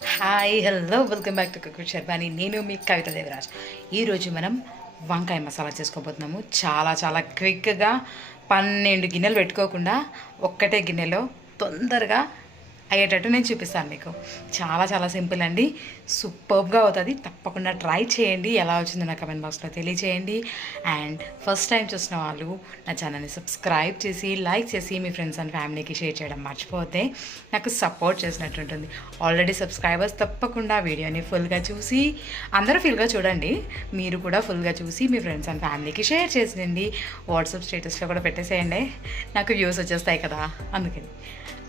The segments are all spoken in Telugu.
Hi hello welcome back to cook శర్మాని నేను మీ కవిత దేవరాజ్. ఈరోజు మనం వంకాయ మసాలా చేసుకోబోతున్నాము. చాలా చాలా క్విక్గా పన్నెండు గిన్నెలు పెట్టుకోకుండా ఒక్కటే గిన్నెలో తొందరగా అయ్యేటట్టు నేను చూపిస్తాను మీకు. చాలా చాలా సింపుల్ అండి. సూపర్గా అవుతుంది. తప్పకుండా ట్రై చేయండి. ఎలా వచ్చిందో నా కమెంట్ బాక్స్లో తెలియచేయండి. అండ్ ఫస్ట్ టైం చూసిన వాళ్ళు నా ఛానల్ని సబ్స్క్రైబ్ చేసి లైక్ చేసి మీ ఫ్రెండ్స్ అండ్ ఫ్యామిలీకి షేర్ చేయడం మర్చిపోతే నాకు సపోర్ట్ చేసినట్టు ఉంటుంది. ఆల్రెడీ సబ్స్క్రైబర్స్ తప్పకుండా వీడియోని ఫుల్గా చూసి అందరూ ఫుల్గా చూడండి. మీరు కూడా ఫుల్గా చూసి మీ ఫ్రెండ్స్ అండ్ ఫ్యామిలీకి షేర్ చేసేయండి వాట్సాప్ స్టేటస్లో కూడా పెట్టేసేయండి. నాకు వ్యూస్ వచ్చేస్తాయి కదా. అందుకని.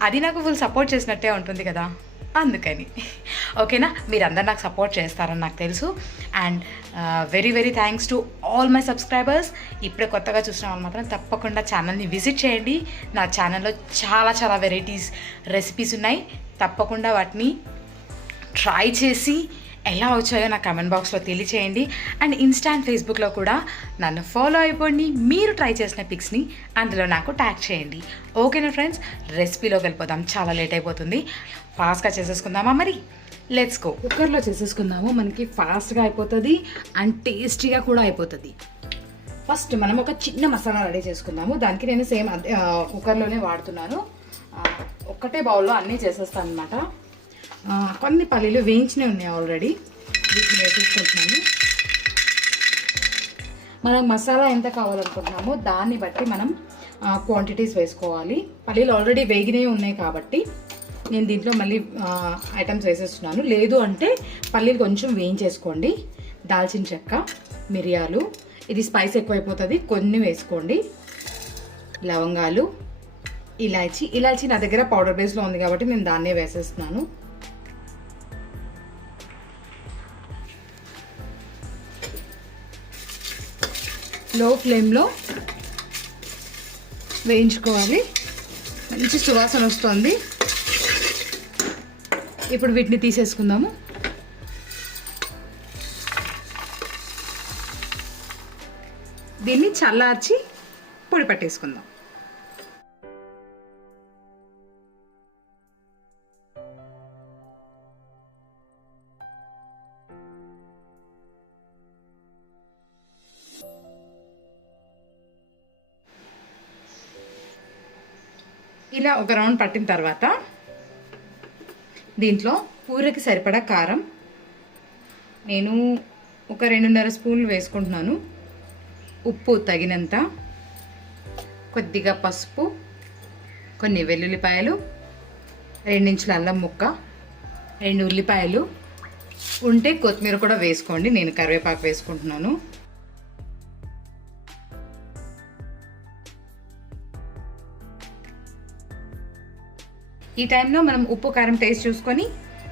అది నాకు ఫుల్ సపోర్ట్ చేసినట్టే ఉంటుంది కదా. అందుకని. ఓకేనా? మీరందరూ నాకు సపోర్ట్ చేస్తారని నాకు తెలుసు. And very very thanks to all my subscribers ఇప్పుడే కొత్తగా చూసిన వాళ్ళు మాత్రం తప్పకుండా ఛానల్ని విజిట్ చేయండి. నా ఛానల్లో చాలా చాలా వెరైటీస్ రెసిపీస్ ఉన్నాయి. తప్పకుండా వాటిని ట్రై చేసి ఎలా వచ్చాయో నా కమెంట్ బాక్స్లో తెలియచేయండి. అండ్ ఇన్స్టాంట్ ఫేస్బుక్లో కూడా నన్ను ఫాలో అయిపోండి. మీరు ట్రై చేసిన పిక్స్ని అందులో నాకు ట్యాగ్ చేయండి. ఓకేనా ఫ్రెండ్స్ రెసిపీలోకి వెళ్ళిపోదాం. చాలా లేట్ అయిపోతుంది. ఫాస్ట్గా చేసేసుకుందామా మరి? లెట్స్ గో కుక్కర్లో చేసేసుకుందాము. మనకి ఫాస్ట్గా అయిపోతుంది అండ్ టేస్టీగా కూడా అయిపోతుంది. ఫస్ట్ మనం ఒక చిన్న మసాలా రెడీ చేసుకుందాము. దానికి నేను సేమ్ అదే కుక్కర్లోనే వాడుతున్నాను. ఒక్కటే బౌల్లో అన్నీ చేసేస్తాను అనమాట కొన్ని పల్లీలు వేయించినవి ఉన్నాయి ఆల్రెడీ వీటిని వేసేసుకుంటున్నాను మనం మసాలా ఎంత కావాలనుకుంటున్నామో దాన్ని బట్టి మనం క్వాంటిటీస్ వేసుకోవాలి. పల్లీలు ఆల్రెడీ వేగినవి ఉన్నాయి కాబట్టి నేను దీంట్లో మళ్ళీ ఐటమ్స్ వేసేస్తున్నాను. లేదు అంటే పల్లీలు కొంచెం వేయించేసుకోండి. దాల్చిన చెక్క మిరియాలు ఇది స్పైస్ ఎక్కువైపోతుంది కొన్ని వేసుకోండి. లవంగాలు ఇలాచి. ఇలాచి నా దగ్గర పౌడర్ బేస్లో ఉంది కాబట్టి నేను దాన్నే వేసేస్తున్నాను. లో ఫ్లేమ్లో వేయించుకోవాలి. మంచి సువాసన వస్తుంది. ఇప్పుడు వీటిని తీసేసుకుందాము. దీన్ని చల్లార్చి పొడి పట్టేసుకుందాం. ఇలా ఒక రౌండ్ పట్టిన తర్వాత దీంట్లో కూరకి సరిపడా కారం. నేను ఒక రెండున్నర స్పూన్లు వేసుకుంటున్నాను. ఉప్పు తగినంత కొద్దిగా పసుపు కొన్ని వెల్లుల్లిపాయలు రెండించుల అల్లం ముక్క రెండు ఉల్లిపాయలు. ఉంటే కొత్తిమీర కూడా వేసుకోండి. నేను కరివేపాకు వేసుకుంటున్నాను. ఈ టైంలో మనం ఉప్పు కారం టేస్ట్ చూసుకొని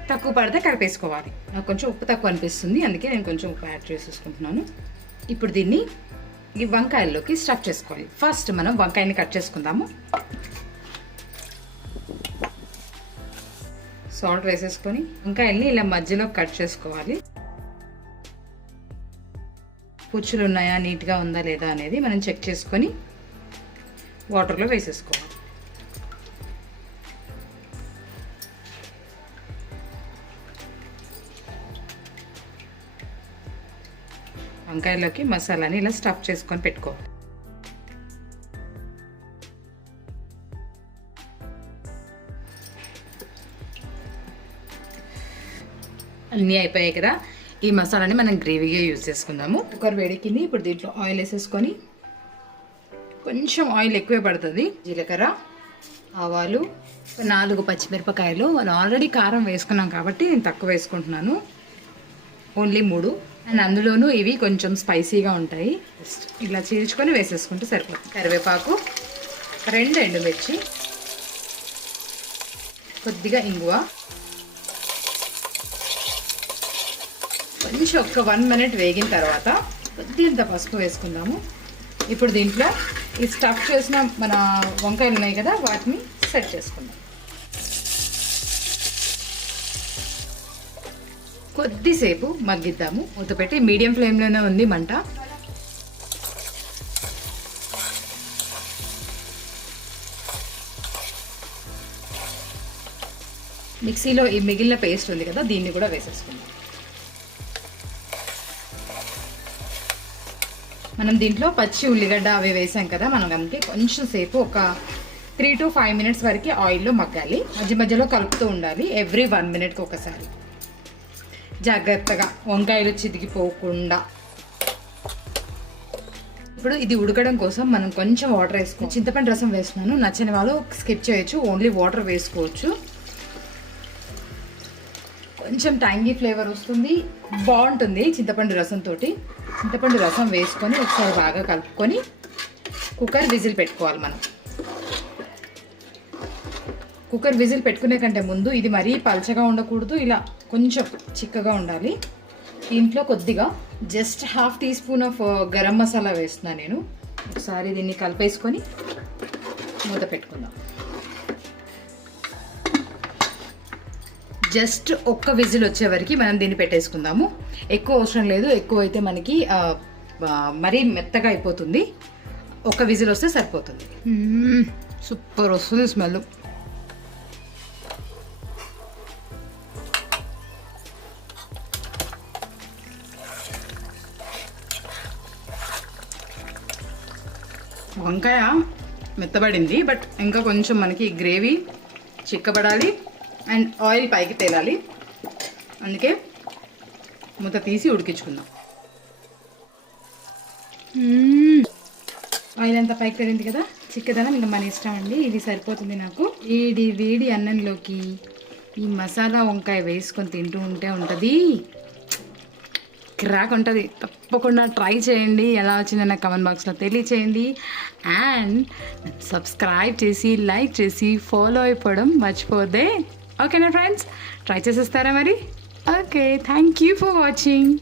తక్కువ పడితే కలిపేసుకోవాలి. నాకు కొంచెం ఉప్పు తక్కువ అనిపిస్తుంది అందుకే నేను కొంచెం ఉప్పు యాడ్ చేసేసుకుంటున్నాను. ఇప్పుడు దీన్ని ఈ వంకాయల్లోకి స్టఫ్ చేసుకోవాలి. ఫస్ట్ మనం వంకాయని కట్ చేసుకుందాము. సాల్ట్ వేసేసుకొని వంకాయల్ని ఇలా మధ్యలో కట్ చేసుకోవాలి. పుచ్చులు ఉన్నాయా నీట్గా ఉందా లేదా అనేది మనం చెక్ చేసుకొని వాటర్లో వేసేసుకోవాలి. వంకాయలోకి మసాలాని ఇలా స్టఫ్ చేసుకొని పెట్టుకోవాలి అన్నీ అయిపోయాయి కదా. ఈ మసాలాని మనం గ్రేవీగా యూజ్ చేసుకుందాము. కుక్కర్ వేడికింది ఇప్పుడు దీంట్లో ఆయిల్ వేసేసుకొని కొంచెం ఆయిల్ ఎక్కువే పడుతుంది. జీలకర్ర ఆవాలు నాలుగు పచ్చిమిరపకాయలు. మనం ఆల్రెడీ కారం వేసుకున్నాం కాబట్టి నేను తక్కువ వేసుకుంటున్నాను. ఓన్లీ మూడు. అండ్ అందులోనూ ఇవి కొంచెం స్పైసీగా ఉంటాయి. జస్ట్ ఇలా చీల్చుకొని వేసేసుకుంటే సరిపోతుంది. కరివేపాకు రెండు ఎండుమిర్చి కొద్దిగా ఇంగువ. కొంచెం ఒక వన్ మినిట్ వేగిన తర్వాత కొద్దిగంత పసుపు వేసుకుందాము. ఇప్పుడు దీంట్లో ఈ స్టఫ్ చేసిన మన వంకాయలు ఉన్నాయి కదా వాటిని సెట్ చేసుకుందాం. కొద్దిసేపు మగ్గిద్దాము. మూత పెట్టి మీడియం ఫ్లేమ్లోనే ఉంది మంట. మిక్సీలో ఈ మిగిలిన పేస్ట్ ఉంది కదా దీన్ని కూడా వేసేసుకుందాం. మనం దీంట్లో పచ్చి ఉల్లిగడ్డ అవి వేసాం కదా మనం అందుకే కొంచెం సేపు ఒక త్రీ టు ఫైవ్ మినిట్స్ వరకు ఆయిల్లో మగ్గాలి. మధ్య మధ్యలో కలుపుతూ ఉండాలి ఎవ్రీ వన్ మినిట్కి ఒకసారి. జాగ్రత్తగా వంకాయలు చితికిపోకుండా. ఇప్పుడు ఇది ఉడకడం కోసం మనం కొంచెం వాటర్ వేసుకో చింతపండు రసం వేస్తున్నాను. నచ్చని వాళ్ళు స్కిప్ చేయొచ్చు ఓన్లీ వాటర్ వేసుకోవచ్చు. కొంచెం ట్యాంగీ ఫ్లేవర్ వస్తుంది. బాగుంటుంది చింతపండు రసంతో చింతపండు రసం వేసుకొని ఒకసారి బాగా కలుపుకొని కుక్కర్ విజిల్ పెట్టుకోవాలి మనం. కుక్కర్ విజిల్ పెట్టుకునే కంటే ముందు ఇది మరీ పల్చగా ఉండకూడదు ఇలా కొంచెం చిక్కగా ఉండాలి. దీంట్లో కొద్దిగా just half teaspoon of garam masala వేస్తున్నాను నేను. ఒకసారి దీన్ని కలిపేసుకొని మూత పెట్టుకుందాం. జస్ట్ ఒక్క విజిల్ వచ్చే వరకు మనం దీన్ని పెట్టేసుకుందాము. ఎక్కువ అవసరం లేదు ఎక్కువ అయితే మనకి మరీ మెత్తగా అయిపోతుంది. ఒక్క విజిల్ వస్తే సరిపోతుంది. సూపర్ వస్తుంది స్మెల్. వంకాయ మెత్తబడింది బట్ ఇంకా కొంచెం మనకి గ్రేవీ చిక్కబడాలి అండ్ ఆయిల్ పైకి తేలాలి. అందుకే మూత తీసి ఉడికించుకుందాం. ఆయిల్ అంతా పైకి తేలింది కదా? చిక్కదనం ఇంకా మన ఇష్టం అండి. ఇది సరిపోతుంది నాకు. వేడి వేడి అన్నంలోకి ఈ మసాలా వంకాయ వేసుకొని తింటూ ఉంటే ఉంటుంది. క్రాక్ ఉంటుంది. తప్పకుండా ట్రై చేయండి. ఎలా వచ్చిందో నాకు కమెంట్ బాక్స్లో తెలియచేయండి. అండ్ సబ్స్క్రైబ్ చేసి లైక్ చేసి ఫాలో అయిపోవడం మర్చిపోతే ఓకేనా ఫ్రెండ్స్ ట్రై చేసేస్తారా మరి? Okay thank you for watching